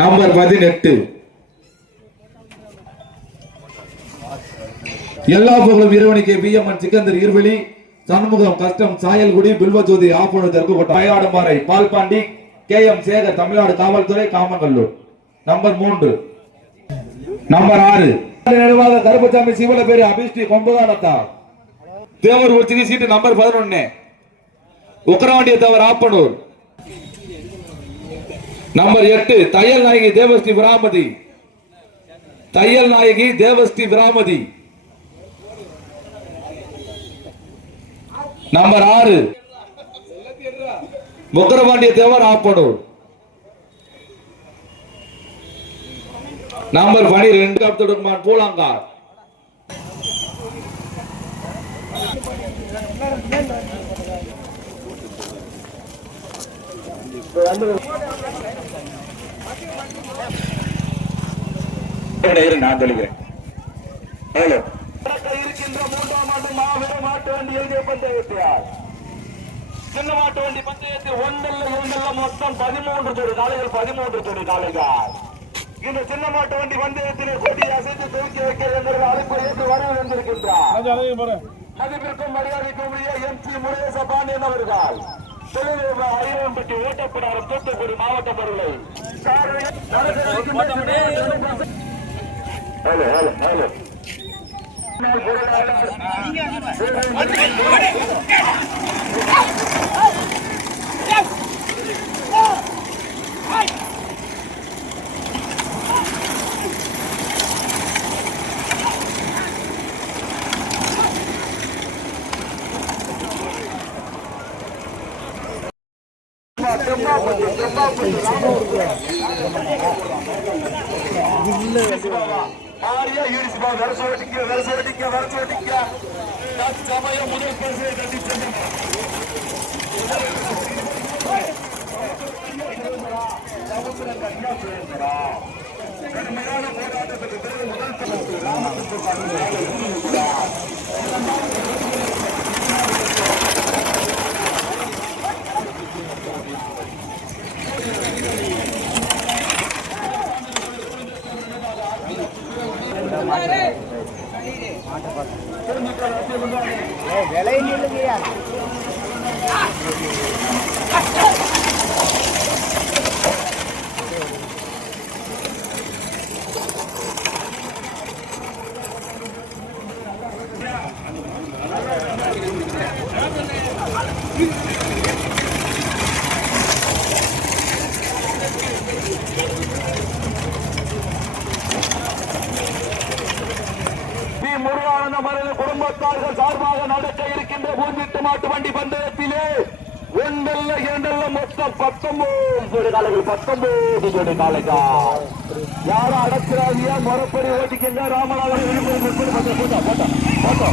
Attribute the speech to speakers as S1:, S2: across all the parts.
S1: Number பதினெட்டு. எல்லா புகழும் இறைவனுக்கு பிஎம்என் சிக்கந்தர் இருவெளி சண்முகம் கஷ்டம் சாயல்குடி பில்வஜோதி ஆப்போடு தெற்குக்கோட்டை பாறை பால்பாண்டி கே எம் சேகர் தமிழ்நாடு காவல்துறை காமங்கல்லூர். நம்பர் மூன்று. நம்பர் ஆறு. நிர்வாக கருப்பசாமி சிவன பேரு அபிஷ்டி கொம்புதானத்தா தேவர் ஒத்திகை சீட்டு நம்பர் பதினொன்னு. உக்கரவாண்டிய தேவர் ஆப்பனூர். நம்பர் எட்டு தையல் நாயகி தேவஸ்ரீ விராமதி. தையல் நாயகி தேவஸ்ரீ விராமதி. நம்பர் ஆறு முக்கரபாண்டிய தேவர் ஆப்பனூர். நம்பர் பனிரெண்டு அப்துல் பூலாங்கார்.
S2: நான் சொல்லுகிறேன் ஹலோ.
S3: இருக்கின்ற மூன்றாம் ஆண்டு மாபெரும் மாட்டு வண்டி எழுதிய பந்தயத்தார் சின்ன மாட்டு வண்டி பந்தயத்தில் ஒன்றல்ல இரண்டல்ல மொத்தம் பதிமூன்று ஜோடி காளைகள் பதிமூன்று ஜோடி காளைகள் இந்த சின்ன மாட்டு வண்டி பந்தயத்திலே கொடி அசைத்து தூக்கி வைக்கிறது என்கிற அழைப்பு ஏற்று வரவு வந்திருக்கின்றார். மதிப்பிற்கும் மரியாதைக்கும் எம் சி முருகேச பாண்டியன் அவர்கள். தொழில் ஐயம்பட்டி ஓட்டப்படாத தூத்துக்குடி மாவட்டம் வருளை ஹலோ ஹலோ ஹலோ மாறியா ஈரிசுபா வரசு ஓட்டிக்க வரசு ஓட்டிக்க வரசு ஓட்டிக்க சமயம் முதல் பரிசை கடுமையான போராட்டத்துக்கு பிறகு முதல் ராமகிருஷ்ண பி குடும்பத்தார்கள் சார்பாக நடக்க இருக்கின்ற பூந்திட்டு மாட்டு வண்டி பந்தயத்திலே ஒன்றல்ல இரண்டல்ல மொத்தம் பத்தொன்பது ஜோடி காலைகள் பத்தொன்பது ஜோடி காலைகள் யாரும் அடக்கிறாதியா முறப்படி ஓட்டிக்கின்ற ராமநாதன் விழுப்புரம் முப்பது போட்டோ.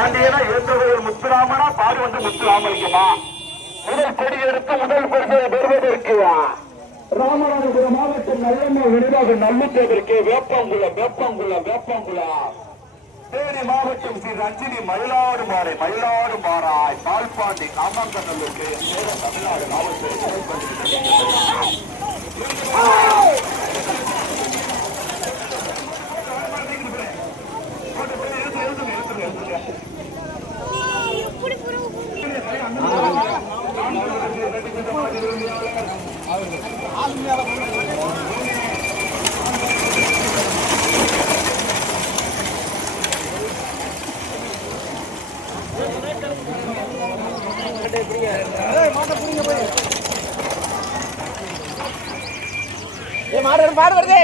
S3: பாண்டியனா ஏற்றவர்கள் முத்துராமனா பாடு வந்து முத்துராமலிங்கமா? முதல் கொடி எடுத்து முதல் பரிசை பெறுவதற்கு ராமநாதபுரம் மாவட்டம் நல்லம்மா விருதாக நல்லுத்தேவருக்கு வேப்பங்குளம் வேப்பங்குளம் வேப்பங்குளம் தேனி மாவட்டம் ஸ்ரீ ரஞ்சினி மயிலாடு மாறை மயிலாடு மாறாய் பால்பாண்டி நாமக்கநல்லூருக்கு சேலம் தமிழ்நாடு காவல்துறை
S4: மாடு மாடு வருது.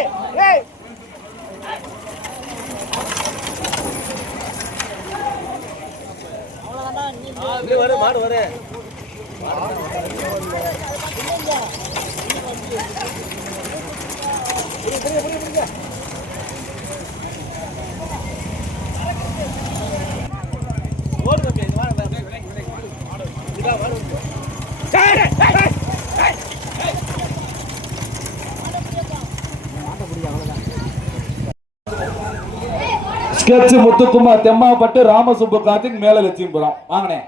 S3: ஸ்கெட்ச் முத்துக்குமார் தெம்மாப்பட்டு ராமசுப்பு கார்த்திக் மேல லட்சியம்புரம். வாங்கனே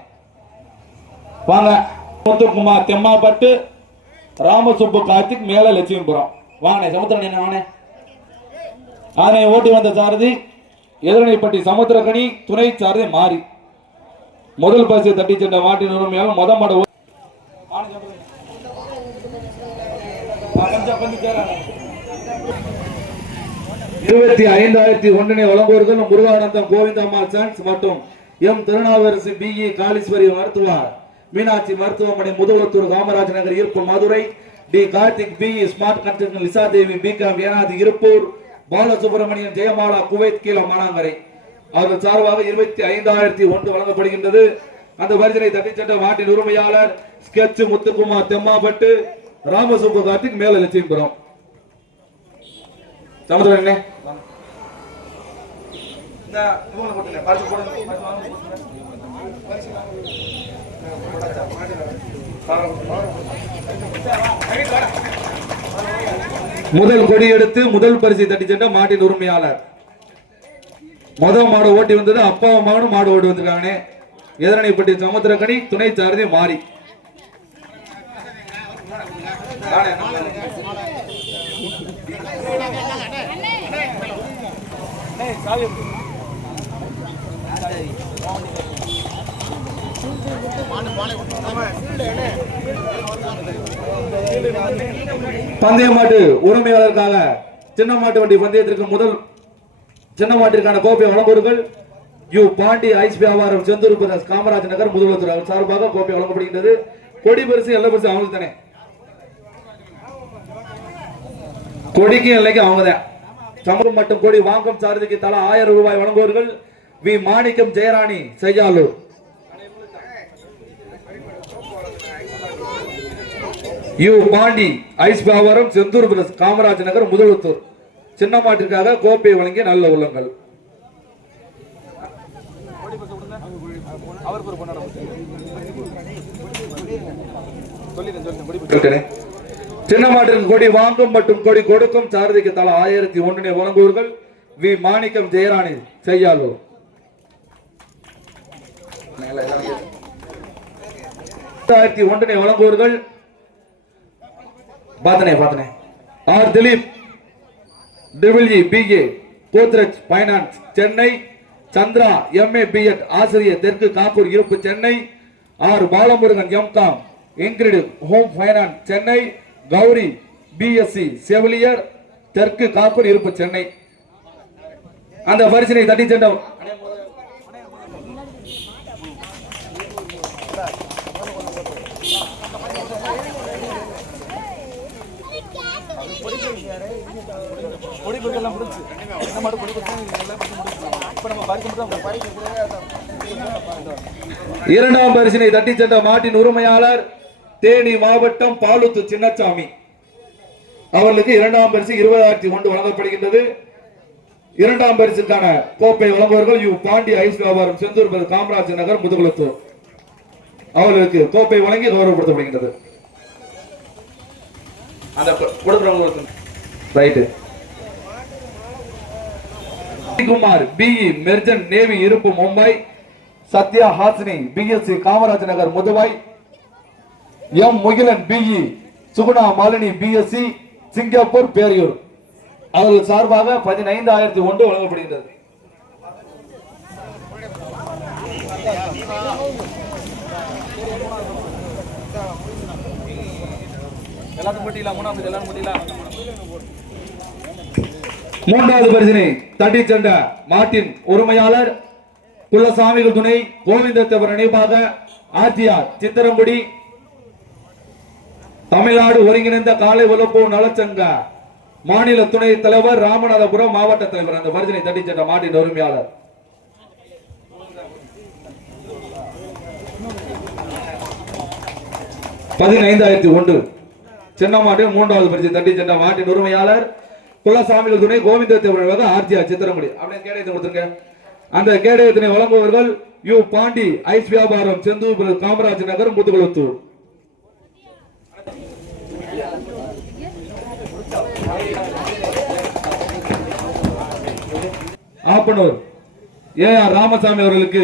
S3: வாங்க. முத்துக்குமார் தெம்மாப்பட்டு ராமசுப்பு கார்த்திக் மேல லட்சியம்புரம். வாங்கினேன் சமுத்திரன் என்ன வாங்கினேன் ஆனே ஓட்டி வந்த சாரதி எதிரணைப்பட்டி சமுத்திரக்கணி துணை சாரதி மாறி. முதல் பரிசு தட்டி சென்ற மாட்டின் உரிமையாக மொத மாட இருபத்தி ஐந்தாயிரத்தி ஒன்றினை வழங்குவர்கள் முருகானந்தம் கோவிந்தம்மாள் சான்ஸ் மற்றும் M Thirunavarasu B E Kaleeswari மருத்துவர் மீனாட்சி மருத்துவமனை முதலத்தூர் காமராஜ் நகர் இருப்பு Madurai T Karthik B E smart construction Lisa Devi B Com Enathi Iruppur Balasubramanian Jayamala Kuwait கீழ மானாங்கரை. அவர்கள் சார்பாக இருபத்தி ஐந்தாயிரத்தி ஒன்று வழங்கப்படுகின்றது. அந்த வரிசனை தட்டி சென்ற மாட்டின் உரிமையாளர் ஸ்கெட்ச் முத்துக்குமார் தெம்மாபட்டு ராமசுப்பு கார்த்திக் மேல பரிசு வாங்க, போட்டுங்க. முதல் கொடி எடுத்து முதல் பரிசை தட்டி சென்ற மாட்டின் உரிமையாளர். மொதல் மாடு ஓட்டி வந்தது அப்பாவும் மகனும் மாடு ஓட்டி வந்திருக்காங்க எதிரணைப்பட்டி சமுத்திரக்கணி துணை சாரதி மாறி. பந்தய மாட்டு உரிமையாளருக்காக சின்ன மாட்டு வண்டி பந்தயத்திற்கு முதல் சின்ன மாட்டிற்கான கோப்பை வழங்குவர்கள் யு பாண்டி ஐஸ் வியாபாரம் செந்தூர் பிரதாஸ் காமராஜ் நகர் முதல்வர் அவர் சார்பாக கோப்பை வழங்கப்படுகின்றது. கொடி பரிசு எல்ல பரிசு அவங்களுக்கு தானே? கொடிக்கும் எல்லைக்கும் அவங்க தான். சமூகம் மட்டும் கொடி வாங்கும் சாரதிக்கு தலா ஆயிரம் ரூபாய் வழங்குவர்கள் V Manickam Jayarani Seyyalur. U Pandi ice வியாபாரம் செந்தூர் பிரதேஷ் காமராஜ் நகர் முதலுத்தூர். சின்ன மாட்டிற்காக கோப்பை வழங்கிய நல்ல உள்ளங்கள். சொல்லிட்டேனே. சின்ன மாட்டிற்கு கொடி வாங்கும் மற்றும் கொடி கொடுக்கும் சாரதிக்கு தலா ஆயிரத்தி ஒன்றினை வழங்குவர்கள். வி. மாணிக்கம் ஜெயராணி செய்யாலூர் ஆயிரத்தி ஒன்றினை வழங்குவர்கள். பாத்தனே பாத்தனே. R. Dileep. டிபிள்இ BA Godrej finance Chennai Chandra MA BEd ஆசிரியர் தெற்கு காப்பூர் இருப்பு Chennai R Balamurugan MCom InCred home finance Chennai Gowri BSc செவிலியர் தெற்கு காப்பூர் இருப்பு சென்னை. அந்த பரிசினை தட்டி சென்றோம் இரண்டாம் பரிசினை தட்டி சென்ற மாட்டின் உரிமையாளர் தேனி மாவட்டம் பாலுத்து சின்னசாமி அவர்களுக்கு இரண்டாம் பரிசு இருபதாயிரத்தி ஒன்று வழங்கப்படுகின்றது. இரண்டாம் பரிசுக்கான கோப்பை வழங்குவர்கள் யு பாண்டி ஐஸ் வியாபாரம் செந்தூர் பகுதி காமராஜ் நகர் முதுகுளத்தூர். அவர்களுக்கு கோப்பை வழங்கி கௌரவப்படுத்தப்படுகின்றது. அந்த கொடுக்குறவங்களுக்கு. Right. Kumar BE merchant navy இருப்பு Mumbai Sathya Hasini BSc Kamaraj Nagar Muthuvai M. Mugilan BE Suguna Malini BSc Singapore Periyur. அவர்கள் சார்பாக பதினைந்தாயிரத்தி ஒன்று வழங்கப்படுகிறது மூன்றாவது பரிசினை தட்டி சென்ற மாட்டின் உரிமையாளர் குலசாமிகள் துணை கோவிந்தத்தவர் நினைவாக ஆர்டிஆர் சித்திரங்குடி தமிழ்நாடு ஒருங்கிணைந்த காலை உழப்பு நலச்சங்க மாநில துணை தலைவர் ராமநாதபுரம் மாவட்ட தலைவர். அந்த பரிசினை தட்டி சென்ற மாட்டின் உரிமையாளர். பதினைந்தாயிரத்தி ஒன்று. சின்ன மாட்டின் மூன்றாவது பரிசு தட்டி சென்ற மாட்டின் உரிமையாளர் குலசாமியில் துணை கோவிந்தத்தேவன் ஆர்ஜியா சித்திரமுடி அப்படின்னு கேடயத்தை கொடுத்துருங்க அந்த கேடயத்தினை வழங்குபவர்கள் யு பாண்டி ஐஸ் வியாபாரம் செந்தூர் காமராஜ் நகர் முதுகுளத்தூர் ஆப்பனூர் ஏ ஆர் ராமசாமி அவர்களுக்கு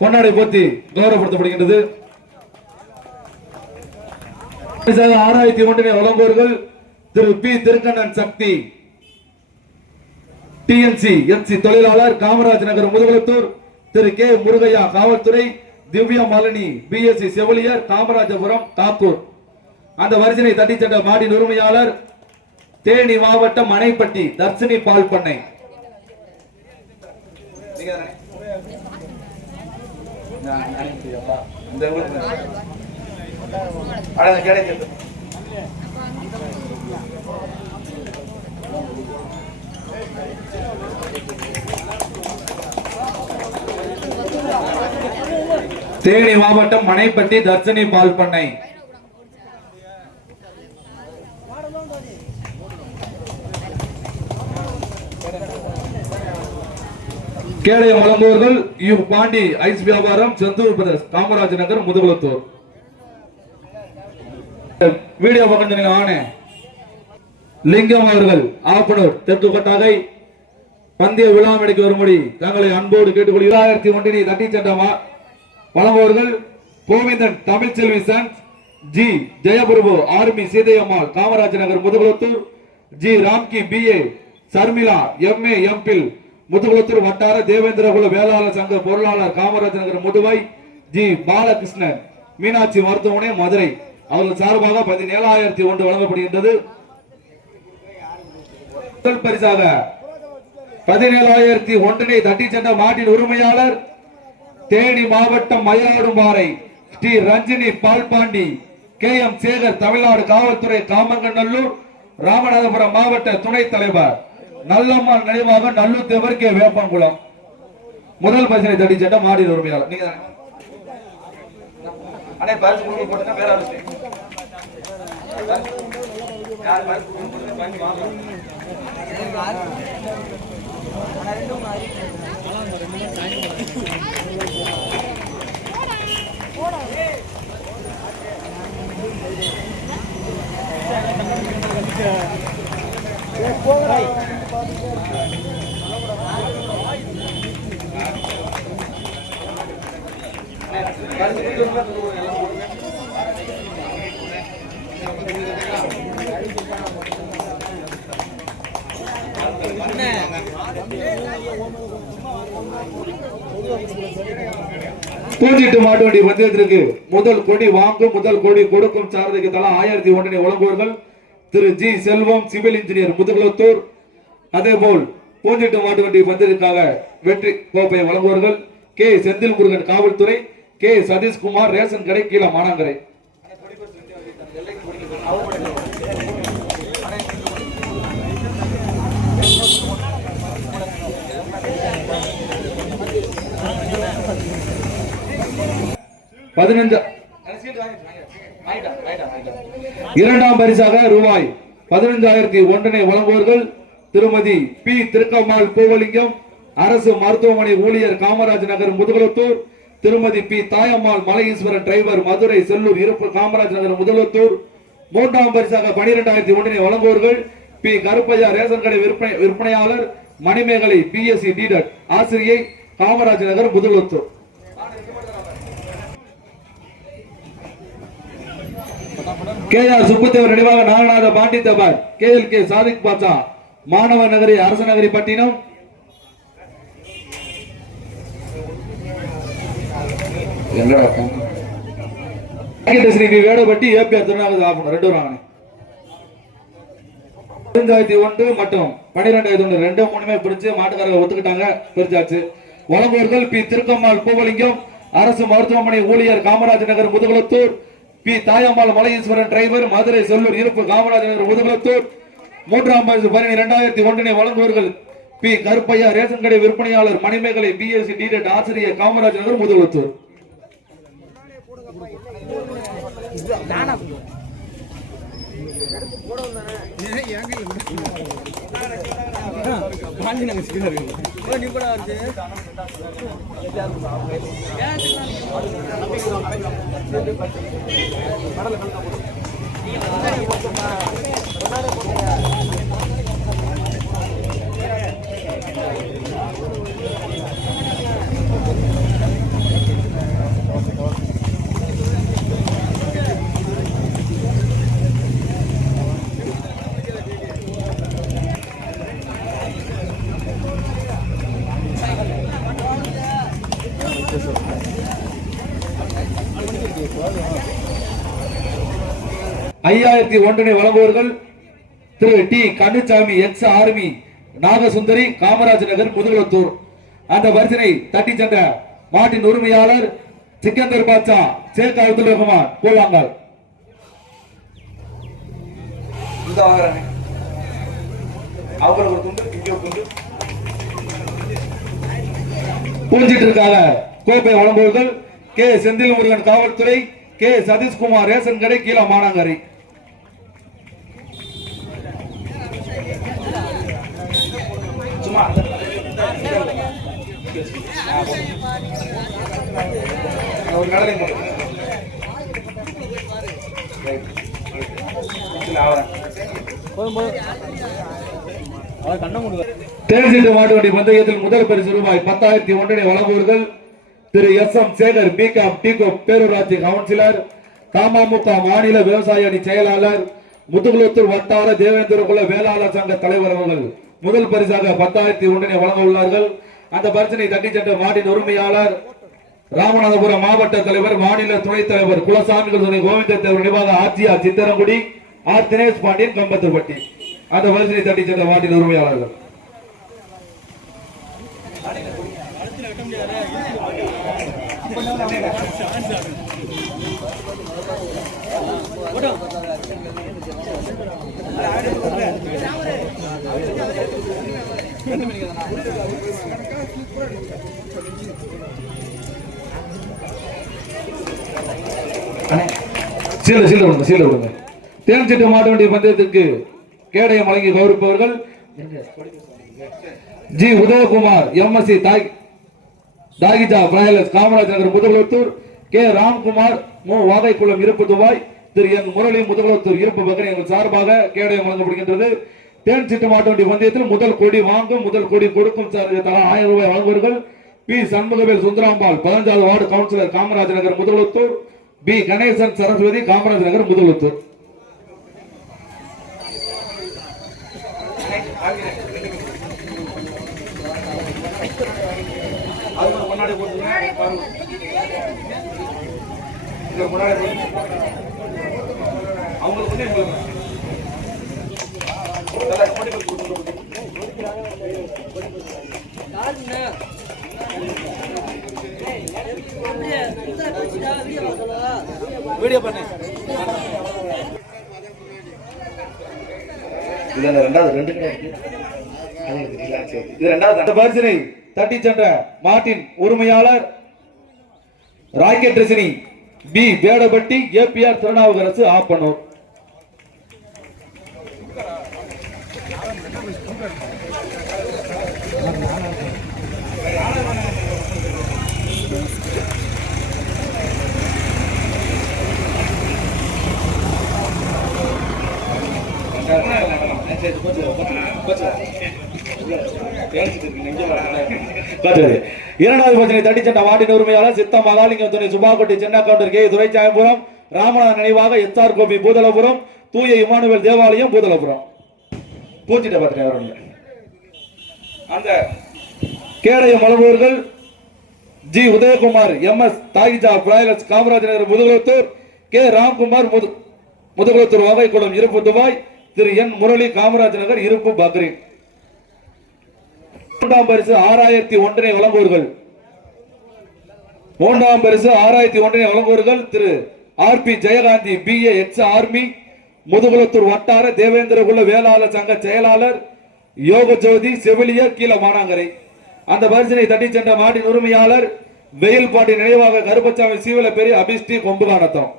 S3: பொன்னாடை போத்தி கௌரவப்படுத்தப்படுகின்றது. ஆறாயிரத்தி ஒன்றினை வழங்குவர்கள் Thiru P. Thirukannan Sakthi TNC NC தொழிலாளர் காமராஜ் நகர் முதுகுளத்தூர் திரு கே. முருகையா காவல்துறை திவ்யா மாலினி பிஎஸ்சி செவிலியர் காமராஜபுரம் தாக்கூர். அந்த வரிசனை தட்டி சென்ற மாடின் உரிமையாளர் தேனி மாவட்டம் அணைப்பட்டி தர்சினி பால் பண்ணை. தேனி மாவட்டம் மனைப்பட்டி தர்சனி பால் பண்ணை. கேளையம் வழங்குவர்கள் யு பாண்டி ஐஸ் வியாபாரம் செந்தூர் பிரதேஷ் காமராஜ் நகர் முதுகுளத்தூர். வீடியோ பக்கம் ஆனே. லிங்கம் அவர்கள் ஆப்பனூர் தெற்கு கொட்டாகை பந்தய விழா மேடைக்கு வரும்படி தங்களை அன்போடு கேட்டுக்கொள். இரண்டாயிரத்தி ஒன்றினை தட்டி சென்றமா வழங்குவர்கள் Govindan Tamilselvi sons G. Jayaprabhu army Seethaiammal Kamaraj Nagar Mudukulathur G. Ramki A. Sharmila MA MPhil Mudukulathur வட்டார தேவேந்திரகுல வேளாளர் சங்க பொருளாளர் காமராஜ் நகர் முதுவை ஜி. பாலகிருஷ்ணன் மீனாட்சி மருத்துவமனை மதுரை. அவர்கள் சார்பாக பதினேழாயிரத்தி ஒன்று வழங்கப்படுகின்றது. முதல் பரிசாக பதினேழாயிரத்தி ஒன்றினை தட்டி சென்ற மாட்டின் உரிமையாளர் தேனி மாவட்டம் மயிலாடும்பாறை ஸ்ரீ ரஞ்சினி பால்பாண்டி கே எம் சேகர் தமிழ்நாடு காவல்துறை காமங்கநல்லூர் ராமநாதபுரம் மாவட்ட துணைத் தலைவர். நல்லம்மாள் நினைவாக நல்லூர் தேவர் கே. வேப்பங்குளம். முதல் பரிசனை தட்டி சென்ற மாடின் உரிமையாளர். நீங்க அண்ணே, பரிசு கொடுக்க வேற ஆளு யார் பரிசு கொடுக்க வாங்க. தூஞ்சிட்டு பூஞ்சிட்டு மாட்டு வண்டி பந்தயத்திற்கு முதல் கொடி வாங்கும் முதல் கொடி கொடுக்கும் சாரதிக்கு தலா ஆயிரத்தி ஒன்றினை வழங்குவார்கள். Thiru G Selvam civil engineer Mudukulathur. அதே போல் பூஞ்சிட்டு மாட்டு வண்டி பந்தயத்திற்காக வெற்றி கோப்பையை வழங்குவார்கள். கே செந்தில் முருகன் காவல்துறை கே சதீஷ்குமார் ரேஷன் கடை கீழ மானாங்கரை. பதினைந்து. இரண்டாம் பரிசாக ரூபாய் பதினைஞ்சாயிரத்தி ஒன்றினை வழங்குவார்கள் திருமதி பி. திருக்கம்மாள் பூவலிங்கம் அரசு மருத்துவமனை ஊழியர் காமராஜ் நகர் முதுகலத்தூர் திருமதி பி. தாயம்மாள் மலையீஸ்வரன் டிரைவர் மதுரை செல்லூர் இருப்பு காமராஜ் நகர் முதலத்தூர். மூன்றாம் பரிசாக பனிரெண்டாயிரத்தி ஒன்றினை வழங்குவார்கள் பி. கருப்பையா ரேசன் கடை விற்பனை விற்பனையாளர் மணிமேகலை பிஎஸ்சி டீடர் ஆசிரியை காமராஜ் நகர் முதலத்தூர். கே ஆர் சுப்புத்தேவர் நினைவாக Naganatha பாண்டித்தபார் K L K Sadiq Batcha மாணவ நகரி அரச நகரி பட்டினம். Sri Vedapatti A P R Thirunagar ஆகணும் ரெண்டு வாங்க பதினஞ்சாயிரத்தி ஒன்று மற்றும் பன்னிரெண்டாயிரத்தி ஒன்று ரெண்டு மூணுமே பிரிச்சு மாட்டுக்காரர்கள் ஒத்துக்கிட்டாங்க பிரிச்சாச்சு வழங்குவர்கள் பி. திருக்கம்மாள் பூவலிங்கம் அரசு மருத்துவமனை ஊழியர் காமராஜ் நகர் முதுகுளத்தூர் பி. தாயம்பாள் மலையீஸ்வரன் டிரைவர் மதுரை செல்லூர் இருப்பு காமராஜர் நகர் மூன்றாம் பரிசு பரணி இரண்டாயிரத்தி ஒன்றினை வழங்குவர்கள் பி. கருப்பையா ரேஷன் கடை விற்பனையாளர் மணிமேகலை பிஎஸ்சி டிடெட் ஆசிரியர் காமராஜ் நகர் முதுகுளத்தூர்
S4: பாண்டி நாங்கள் சிக்கன நீ கூட வருது
S3: ஐயாயிரத்தி ஒன்றினை வழங்குவர்கள் Thiru D. Kannusamy ex. Army Nagasundari Kamaraj Nagar Mudukulathur. அந்த வரிசனை தட்டி சென்ற மாட்டின் உரிமையாளர் சிக்கந்தர் பாட்சா ஷேக் அப்துல் ரஹ்மான் கோப்பை வழங்குவர்கள் கே. செந்தில் முருகன் காவல்துறை கே. சதீஷ்குமார் ரேஷன் கடை கீழ மானாங்கரை. ஒரு கடலை பந்தயத்தில் முதல் பரிசு ரூபாய் பத்தாயிரத்தி ஒன்றினை வழங்குவர்கள் Thiru S M Sekar BCom டிகோ பேரூராட்சி கவுன்சிலர் தமமுக மாநில விவசாய அணி செயலாளர் முதுகுளத்தூர் வட்டார தேவேந்திர குல வேளாளர் சங்க தலைவர் அவர்கள். முதல் பரிசாக பத்தாயிரத்தி ஒன்றினை வழங்க உள்ளார்கள். அந்த பரிசினை தட்டி சென்ற மாட்டின் உரிமையாளர் ராமநாதபுரம் மாவட்ட தலைவர் மாநில துணைத் தலைவர் குலசாமிகள் துணை கோவிந்த தேவர் நிர்வாக ஆட்சியார் சித்தரங்குடி ஆர் தினேஷ் பாண்டியன் கம்பத்துப்பட்டி அந்த வரிசையை தட்டி சென்ற மாட்டின் உரிமையாளர்கள் சீல சீல விடுங்க சீல விடுங்க தேன்சிட்டு மாட்டு வேண்டிய பந்தயத்திற்கு கேடயம் வழங்கி கௌரவிப்பவர்கள் ஜி உதயகுமார் எம்எஸ்சி தாய் தாகிஜா பிரயலஸ் காமராஜ் நகர் முதுகுளத்தூர் கே ராம்குமார் மு. வாகைக்குளம் இருப்பு துபாய் திரு. என். முரளி முதுகுளத்தூர் இருப்பு பக்கம் எங்கள் சார்பாக கேடயம் வழங்கப்படுகின்றது. தேன் சிட்டு மாட்டு பந்தயத்தில் முதல் கொடி வாங்கும் முதல் கொடி கொடுக்கும் சார். தலா ஆயிரம் ரூபாய் வழங்குவார்கள் பி. சண்முகவேல் சுந்தராம்பாள் பதினஞ்சாவது ward councillor Kamaraj Nagar Mudukulathur P Ganesan Saraswathi Kamaraj Nagar Muthaluthur முன்னாடி அவங்களுக்கு
S4: வீடியோ பண்ணு.
S3: ரெண்டாவது ரெண்டு. இது ரெண்டாவது அந்த பரிசினை தட்டி சென்ற மாட்டின் உரிமையாளர் rocket Rasini P. Vedapatti APR Thirunavukkarasu Appanur. இரண்டாவது பிரச்சனை தட்டி சென்ற வார்டின் உரிமையாளர் சித்த மகாலிங்கம் துணை சுபாக்கோட்டை சென்னை கவுண்டர் கே துரைச்சாயபுரம் ராமநாதன் நினைவாக எஸ்ஆர் கோபி பூதலபுரம் தூய இமானுவேல் தேவாலயம் பூதலபுரம். பூச்சிட்ட பார்த்துருக்காங்க அந்த கேடைய வழங்குவர்கள் G Udayakumar M S Thahija Royals Kamaraj Nagar Mudukulathur K. Ramkumar முது முதுகுளத்தூர் வகைக்குளம் இருப்பு துபாய் திரு என் முரளி காமராஜ் நகர் இருப்பு பக்ரீன் மூன்றாம் பரிசு ஆறாயிரத்தி ஒன்றினை வழங்குவர்கள். மூன்றாம் பரிசு ஆறாயிரத்தி ஒன்றினை வழங்குவர்கள் Thiru R P Jayakanthi B A ex army Mudukulathur வட்டார தேவேந்திரகுல வேளாளர் சங்க செயலாளர் யோக ஜோதி செவிலியர் கீழ மானாங்கரை அந்த பரிசினை தட்டி சென்ற மாட்டின் உரிமையாளர் வெயில் பாட்டி நினைவாக கருப்பசாமி சீவல பெரிய அபிஷ்டி கொம்புகானத்தம்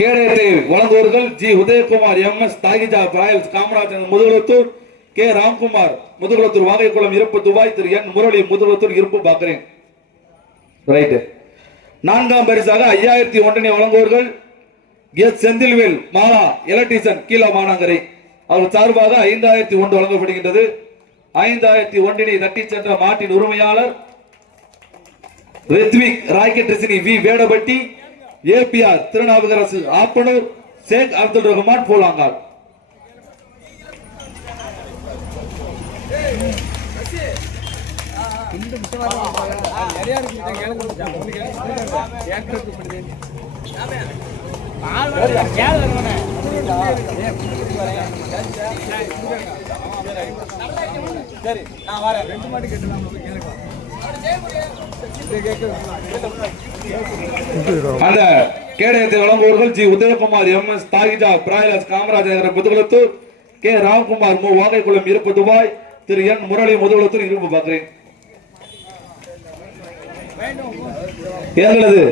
S3: கேடயத்தை வழங்குவர்கள் G Udayakumar M S Thahija Royals Kamarajan Mudukulathur K Ramkumar Mudukulathur Vagaikulam இருப்பு துபாய் திரு என் முரளி முதுகுளத்தூர் இருப்பு பாக்குறேன் ரைட் நான்காம் பரிசாக ஐயாயிரத்தி ஒன்றினை வழங்குவர்கள் எஸ் செந்தில்வேல் மாலா எலக்ட்ரீசன் கீழா மானாங்கரை. அவர் சார்பாக ஐந்தாயிரத்தி ஒன்று வழங்கப்படுகின்றது. ஐந்தாயிரத்தி ஒன்றினை தட்டி சென்ற மாட்டின் உரிமையாளர் Rithvik rocket Risini V Vedapatti. APR Thirunavukkarasu Appanur Sheikh Abdul Rahman Polangal.
S4: சரி நான் வரேன். ரெண்டு மாட்டு கேட்டுலாம் கேளுங்க
S3: அந்த கேடயத்தை வழங்குவர்கள் G Udayakumar M S Thahija Royals Kamarajar Mudukulathur K. Ramkumar மு. வாகைக்குளம் இருப்பு துபாய் திரு. என். முரளி முதுகுளத்தூர் இருப்பு பார்க்கிறேன். எங்களது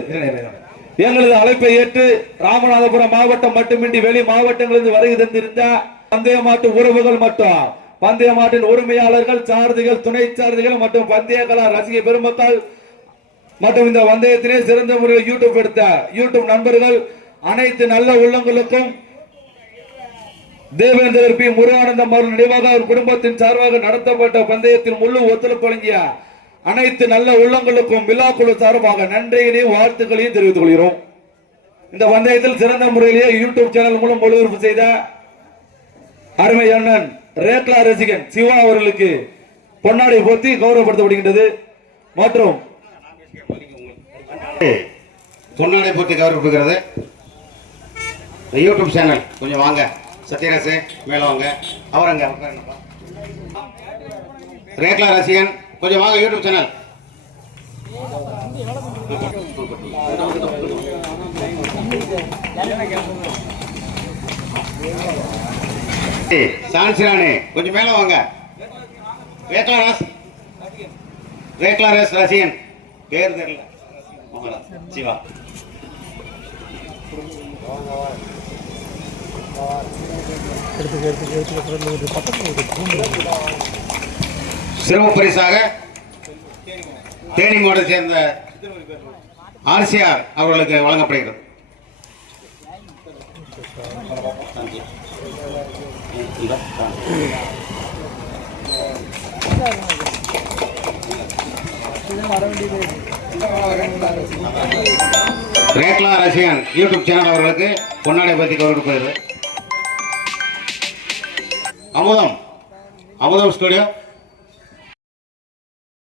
S3: எங்களது அழைப்பை ஏற்று ராமநாதபுரம் மாவட்டம் மட்டுமின்றி வெளி மாவட்டங்களிலிருந்து வருகை தந்திருந்த பந்தய மாட்டு உறவுகள் மற்றும் பந்தய மாட்டின் உரிமையாளர்கள் சாரதிகள் துணை சாரதிகள் மற்றும் பந்தய கலா ரசிக பெருமக்கள் மற்றும் இந்த வந்தயத்திலே சிறந்த முறையில் யூடியூப் எடுத்த யூடியூப் நண்பர்கள் அனைத்து நல்ல உள்ளங்களுக்கும் தேவேந்திரர் பி. முருகானந்தம் அவர்கள் நினைவாக அவர் குடும்பத்தின் சார்பாக நடத்தப்பட்ட பந்தயத்தில் முழு ஒத்துழைப்பு வழங்கிய அனைத்து நல்ல உள்ளங்களுக்கும் விழாக்குழு சார்பாக நன்றியினையும் வாழ்த்துக்களையும் தெரிவித்துக் கொள்கிறோம். இந்த பந்தயத்தில் சிறந்த முறையிலேயே யூடியூப் சேனல் மூலம் ஒளிபரப்பு செய்த அருமை அண்ணன் ரேக்லா ரசிகன் சிவா அவர்களுக்கு பொன்னாடை போர்த்தி கௌரவப்படுத்தப்படுகின்றது. மற்றும்
S5: பொன்னாடை போட்டு கௌரவப்படுகிறது யூடியூப் சேனல் கொஞ்சம் வாங்க. சத்யராசு மேலே வாங்க அவர் அங்க ரேக்லா ரசிகன் கொஞ்சம் வாங்க யூடியூப் சேனல். ஏய், சான்சிரானே கொஞ்சம் மேலே வாங்க. ரேக்லா ராஸ் ரேக்லா ராஸ் ரசிகன். பேர் தெரியல. சிவா. சிறப்பு பரிசாக தேனி மாவட்டத்தை சேர்ந்த ஆர்சிஆர் அவர்களுக்கு வழங்கப்படுகிறது. ரேக்லா ரசிகன் யூடியூப் சேனல் அவர்களுக்கு பொன்னாடை பற்றி கௌரவிப்பது அமுதம். அமுதம் ஸ்டுடியோ.